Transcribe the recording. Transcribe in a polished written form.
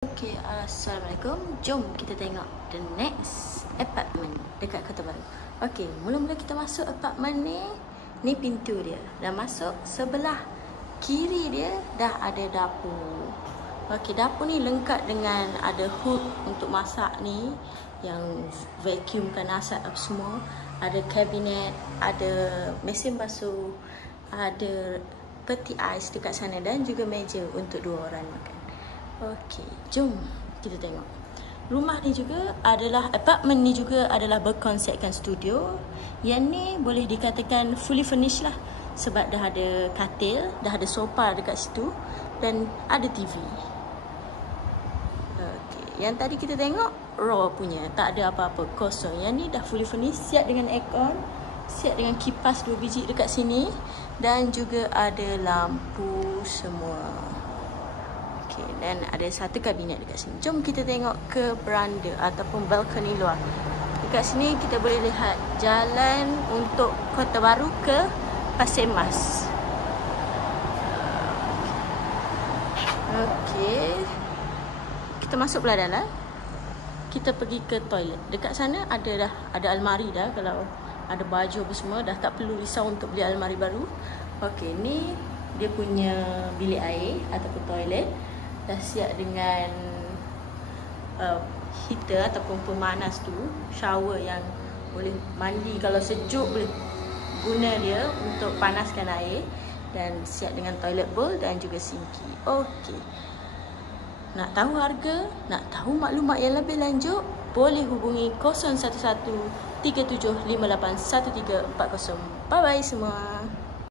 Okay, Assalamualaikum. Jom kita tengok the next apartment dekat Kota Baru. Okay, mula-mula kita masuk apartment ni. Ni pintu dia. Dah masuk, sebelah kiri dia dah ada dapur. Okay, dapur ni lengkap dengan ada hood untuk masak ni, yang vacuumkan asap apa semua. Ada kabinet, ada mesin basuh, ada peti ais dekat sana dan juga meja untuk 2 orang makan. Okey, jom kita tengok. Rumah ni juga adalah, apartment ni juga adalah berkonsepkan studio. Yang ni boleh dikatakan fully furnished lah. Sebab dah ada katil, dah ada sofa dekat situ dan ada TV. Okey, yang tadi kita tengok raw punya, tak ada apa-apa, kosong. Yang ni dah fully furnished, siap dengan aircon, siap dengan kipas 2 biji dekat sini dan juga ada lampu semua. Okay, dan ada satu kabinet dekat sini. Jom kita tengok ke beranda ataupun balkoni luar. Dekat sini kita boleh lihat jalan untuk Kota Baru ke Pasir Mas. Okey. Kita masuk belah dalam. Kita pergi ke toilet. Dekat sana ada almari dah, kalau ada baju apa semua dah tak perlu risau untuk beli almari baru. Okey, ni dia punya bilik air ataupun toilet. Dah siap dengan heater ataupun pemanas tu, shower yang boleh mandi kalau sejuk, boleh guna dia untuk panaskan air, dan siap dengan toilet bowl dan juga sinki. Okey. Nak tahu harga, nak tahu maklumat yang lebih lanjut, boleh hubungi 011 3758 1340. Bye bye semua.